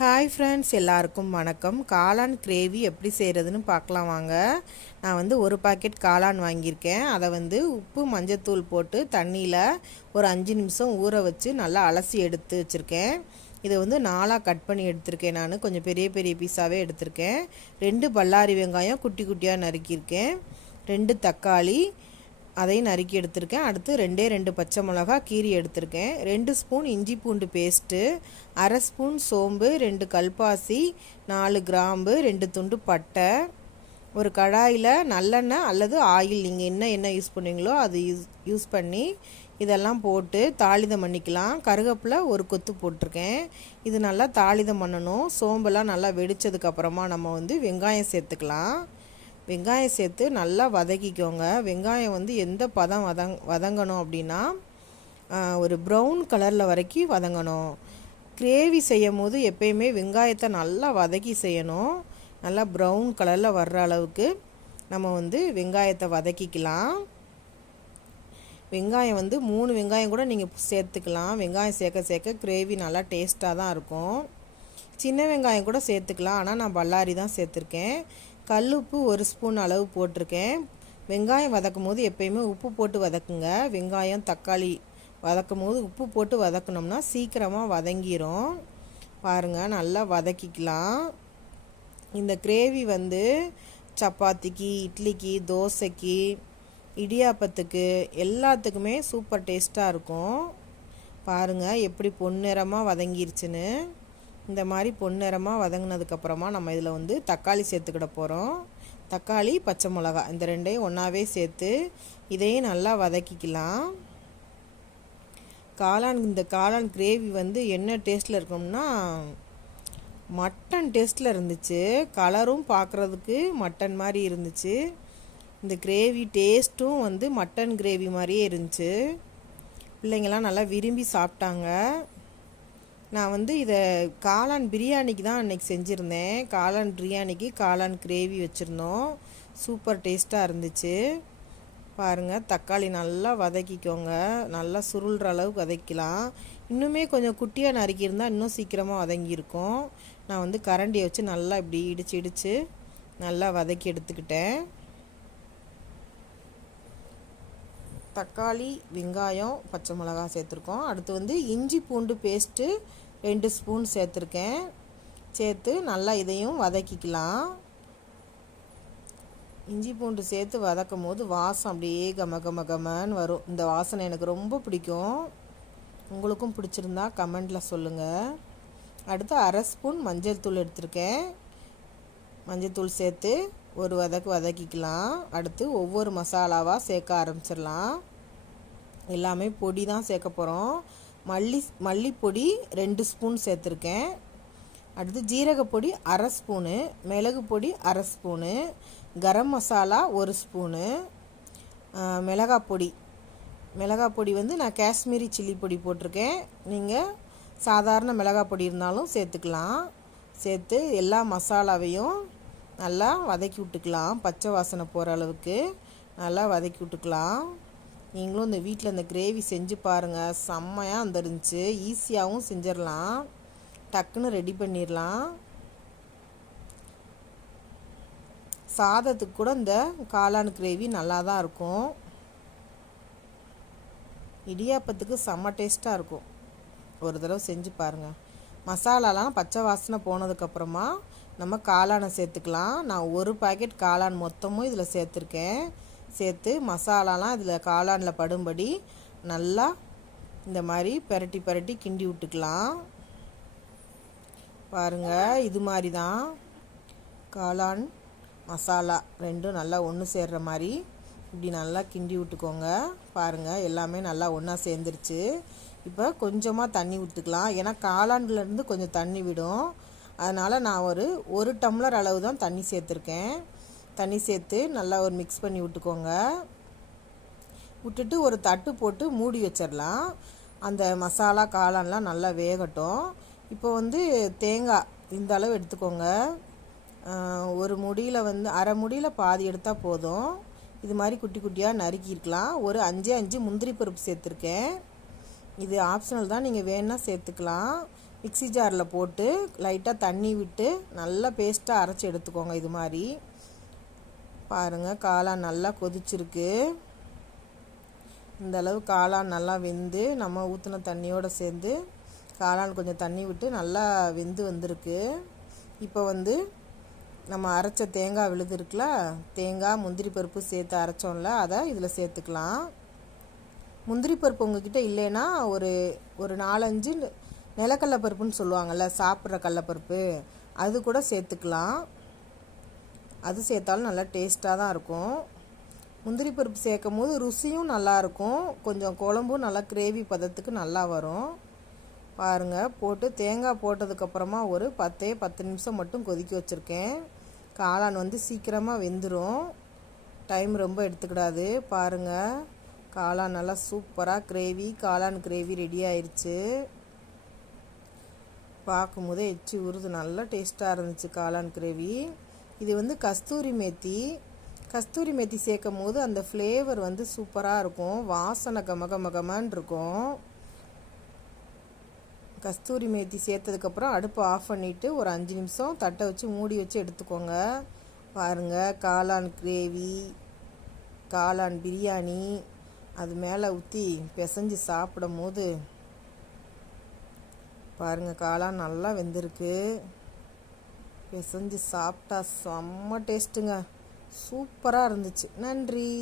Hi friends, எல்லாருக்கும் வணக்கம். காளான் கிரேவி எப்படி செய்கிறதுன்னு பார்க்கலாம் வாங்க. நான் வந்து ஒரு பாக்கெட் காளான் வாங்கியிருக்கேன். அதை வந்து உப்பு மஞ்சத்தூள் போட்டு தண்ணியில் ஒரு 5 நிமிஷம் ஊற வச்சு நல்லா அலசி எடுத்து வச்சுருக்கேன். இதை வந்து 4ஆக கட் பண்ணி எடுத்திருக்கேன். நான் கொஞ்சம் பெரிய பெரிய பீஸாகவே எடுத்திருக்கேன். 2 பல்லாரி வெங்காயம் குட்டி குட்டியாக நறுக்கியிருக்கேன். 2 தக்காளி அதையும் நறுக்கி எடுத்திருக்கேன். அடுத்து 2 பச்சை மிளகா கீரி எடுத்திருக்கேன். 2 ஸ்பூன் இஞ்சி பூண்டு பேஸ்ட்டு, 1/2 ஸ்பூன் சோம்பு, 2 கல்பாசி, 4 கிராம்பு, 2 துண்டு பட்டை. ஒரு கடாயில் நல்லெண்ணெய் அல்லது ஆயில், நீங்கள் என்ன எண்ணெய் யூஸ் பண்ணுவீங்களோ அது யூஸ் பண்ணி இதெல்லாம் போட்டு தாளிதம் பண்ணிக்கலாம். கருவேப்பிலை ஒரு கொத்து போட்டிருக்கேன். இது நல்லா தாளிதம் பண்ணணும். சோம்பெல்லாம் நல்லா வெடித்ததுக்கப்புறமா நம்ம வந்து வெங்காயம் சேர்த்துக்கலாம். வெங்காயம் சேர்த்து நல்லா வதக்கிக்கோங்க. வெங்காயம் வந்து எந்த பதம் வதங்கணும் அப்படின்னா ஒரு ப்ரௌன் கலரில் வரைக்கும் வதங்கணும். கிரேவி செய்யும் போது எப்பயுமே வெங்காயத்தை நல்லா வதக்கி செய்யணும். நல்லா ப்ரௌன் கலரில் வர்ற அளவுக்கு நம்ம வந்து வெங்காயத்தை வதக்கிக்கலாம். வெங்காயம் வந்து 3 வெங்காயம் கூட நீங்கள் சேர்த்துக்கலாம். வெங்காயம் சேர்க்க சேர்க்க கிரேவி நல்லா டேஸ்ட்டாக தான் இருக்கும். சின்ன வெங்காயம் கூட சேர்த்துக்கலாம், ஆனால் நான் பல்லாரி தான் சேர்த்துருக்கேன். கல்லுப்பு 1 ஸ்பூன் அளவு போட்டிருக்கேன். வெங்காயம் வதக்கும் போது எப்பயுமே உப்பு போட்டு வதக்குங்க. வெங்காயம் தக்காளி வதக்கும் போது உப்பு போட்டு வதக்கணும்னா சீக்கிரமாக வதங்கிரும். பாருங்கள், நல்லா வதக்கிக்கலாம். இந்த கிரேவி வந்து சப்பாத்திக்கு, இட்லிக்கு, தோசைக்கு, இடியாப்பத்துக்கு எல்லாத்துக்குமே சூப்பர் டேஸ்ட்டாக இருக்கும். பாருங்கள் எப்படி பொன்னிறமாக வதங்கிருச்சுன்னு. இந்த மாதிரி பொன்னிறமாக வதங்கினதுக்கப்புறமா நம்ம இதில் வந்து தக்காளி சேர்த்துக்கிட போகிறோம். தக்காளி, பச்சை மிளகா இந்த ரெண்டையும் ஒன்றாவே சேர்த்து இதையும் நல்லா வதக்கிக்கலாம். இந்த காளான் கிரேவி வந்து என்ன டேஸ்ட்டில் இருக்கணும்னா மட்டன் டேஸ்ட்டில் இருந்துச்சு. கலரும் பார்க்குறதுக்கு மட்டன் மாதிரி இருந்துச்சு. இந்த கிரேவி டேஸ்ட்டும் வந்து மட்டன் கிரேவி மாதிரியே இருந்துச்சு. பிள்ளைங்கள்லாம் நல்லா விரும்பி சாப்பிட்டாங்க. நான் வந்து இதை காளான் பிரியாணிக்கு தான் அன்றைக்கி செஞ்சுருந்தேன். காளான் பிரியாணிக்கு காளான் கிரேவி வச்சுருந்தோம். சூப்பர் டேஸ்ட்டாக இருந்துச்சு. பாருங்கள், தக்காளி நல்லா வதக்கிக்கோங்க. நல்லா சுருள்ற அளவுக்கு வதக்கலாம். இன்னுமே கொஞ்சம் குட்டியாக நறுக்கியிருந்தால் இன்னும் சீக்கிரமாக வதங்கியிருக்கும். நான் வந்து கரண்டியை வச்சு நல்லா இப்படி இடித்து நல்லா வதக்கி எடுத்துக்கிட்டேன். தக்காளி, வெங்காயம், பச்சை மிளகா சேர்த்துருக்கோம். அடுத்து வந்து இஞ்சி பூண்டு பேஸ்ட்டு 2 ஸ்பூன் சேர்த்துருக்கேன். சேர்த்து நல்லா இதையும் வதக்கிக்கலாம். இஞ்சி பூண்டு சேர்த்து வதக்கும் போது வாசம் அப்படியே கமன்னு வரும். இந்த வாசனை எனக்கு ரொம்ப பிடிக்கும். உங்களுக்கும் பிடிச்சிருந்தா கமெண்டில் சொல்லுங்கள். அடுத்து 1/2 ஸ்பூன் மஞ்சள் தூள் எடுத்திருக்கேன். மஞ்சள் தூள் சேர்த்து ஒரு வதக்கிக்கலாம். அடுத்து ஒவ்வொரு மசாலாவாக சேர்க்க ஆரம்பிச்சிடலாம். எல்லாமே பொடி தான் சேர்க்க போகிறோம். மல்லிப்பொடி 2 ஸ்பூன் சேர்த்துருக்கேன். அடுத்து ஜீரகப்பொடி 1/2 ஸ்பூனு, மிளகு பொடி 1/2 ஸ்பூனு, கரம் மசாலா 1 ஸ்பூனு, மிளகாய் பொடி வந்து நான் காஷ்மீரி சில்லி பொடி போட்டிருக்கேன். நீங்கள் சாதாரண மிளகாய் பொடி இருந்தாலும் சேர்த்துக்கலாம். சேர்த்து எல்லா மசாலாவையும் நல்லா வதக்கி விட்டுக்கலாம். பச்சை வாசனை போகிற அளவுக்கு நல்லா வதக்கி விட்டுக்கலாம். நீங்களும் இந்த வீட்டில் இந்த கிரேவி செஞ்சு பாருங்கள். செம்மையாக வந்துருந்துச்சு. ஈஸியாகவும் செஞ்சிடலாம், டக்குன்னு ரெடி பண்ணிடலாம். சாதத்துக்கு கூட இந்த காளான் கிரேவி நல்லா தான் இருக்கும். இடியாப்பத்துக்கு செம்ம டேஸ்ட்டாக இருக்கும். ஒரு தடவை செஞ்சு பாருங்கள். மசாலாலாம் பச்சை வாசனை போனதுக்கப்புறமா நம்ம காளானை சேர்த்துக்கலாம். நான் ஒரு பாக்கெட் காளான் மொத்தமும் இதில் சேர்த்துருக்கேன். சேர்த்து மசாலாலாம் இதில் காளானில் படும்படி நல்லா இந்த மாதிரி பெரட்டி கிண்டி விட்டுக்கலாம். பாருங்கள், இது மாதிரி தான் காளான் மசாலா ரெண்டும் நல்லா ஒன்று சேர்ற மாதிரி இப்படி நல்லா கிண்டி விட்டுக்கோங்க. பாருங்கள், எல்லாமே நல்லா ஒன்றா சேர்ந்துருச்சு. இப்போ கொஞ்சமாக தண்ணி ஊற்றிக்கலாம். ஏன்னா காளான்லேருந்து கொஞ்சம் தண்ணி விடும். அதனால் நான் ஒரு டம்ளர் அளவு தான் தண்ணி சேர்த்துருக்கேன். தண்ணி சேர்த்து நல்லா ஒரு மிக்ஸ் பண்ணி விட்டுக்கோங்க. விட்டுட்டு ஒரு தட்டு போட்டு மூடி வச்சிடலாம். அந்த மசாலா காளான்லாம் நல்லா வேகட்டும். இப்போ வந்து தேங்காய் இந்த அளவு எடுத்துக்கோங்க. ஒரு முடியில் வந்து அரை முடியில் பாதி எடுத்தால் போதும். இது மாதிரி குட்டி குட்டியாக நறுக்கியிருக்கலாம். ஒரு 5 முந்திரி பருப்பு சேர்த்துருக்கேன். இது ஆப்ஷனல் தான், நீங்கள் வேணுன்னா சேர்த்துக்கலாம். மிக்ஸி ஜாரில் போட்டு லைட்டாக தண்ணி விட்டு நல்லா பேஸ்ட்டாக அரைச்சி எடுத்துக்கோங்க. இது மாதிரி பாருங்கள், காளான் நல்லா கொதிச்சிருக்கு. இந்த அளவு காளான் நல்லா வெந்து நம்ம ஊற்றின தண்ணியோடு சேர்ந்து காளான் கொஞ்சம் தண்ணி விட்டு நல்லா வெந்து வந்திருக்கு. இப்போ வந்து நம்ம அரைச்ச தேங்காய் விழுது இருக்குல்ல, தேங்காய் முந்திரி பருப்பு சேர்த்து அரைச்சோம்ல, அதை இதில் சேர்த்துக்கலாம். முந்திரி பருப்பு உங்ககிட்ட இல்லைன்னா ஒரு 4-5 நிலக்கடலை பருப்புன்னு சொல்லுவாங்கள்ல, சாப்பிட்ற கடலைப்பருப்பு, அது கூட சேர்த்துக்கலாம். அது சேர்த்தாலும் நல்லா டேஸ்ட்டாக தான் இருக்கும். முந்திரி பருப்பு சேர்க்கும் போது ருசியும் நல்லாயிருக்கும், கொஞ்சம் குழம்பும் நல்லா கிரேவி பதத்துக்கு நல்லா வரும். பாருங்கள், போட்டு தேங்காய் போட்டதுக்கப்புறமா ஒரு 10 நிமிஷம் மட்டும் கொதிக்க வச்சுருக்கேன். காளான் வந்து சீக்கிரமாக வெந்துடும், டைம் ரொம்ப எடுத்துக்கிடாது. பாருங்கள், காளான் நல்லா சூப்பராக காளான் கிரேவி ரெடி ஆயிடுச்சு. பார்க்கும்போதே எச்சி ஊறுது, நல்லா டேஸ்ட்டாக இருந்துச்சு காளான் கிரேவி. இது வந்து கஸ்தூரி மேத்தி சேர்க்கும் போது அந்த ஃப்ளேவர் வந்து சூப்பராக இருக்கும், வாசனை கமகமகமான்னு இருக்கும். கஸ்தூரி மேத்தி சேர்த்ததுக்கப்புறம் அடுப்பை ஆஃப் பண்ணிவிட்டு ஒரு 5 நிமிஷம் தட்டை வச்சு மூடி வச்சு எடுத்துக்கோங்க. பாருங்கள், காளான் கிரேவி, காளான் பிரியாணி அது மேலே ஊற்றி பிசைஞ்சு சாப்பிடும் போது பாருங்கள், காளான் நல்லா வெந்திருக்கு. பிசைஞ்சு சாப்பிட்டா செம்ம டேஸ்ட்டுங்க, சூப்பராக இருந்துச்சு. நன்றி.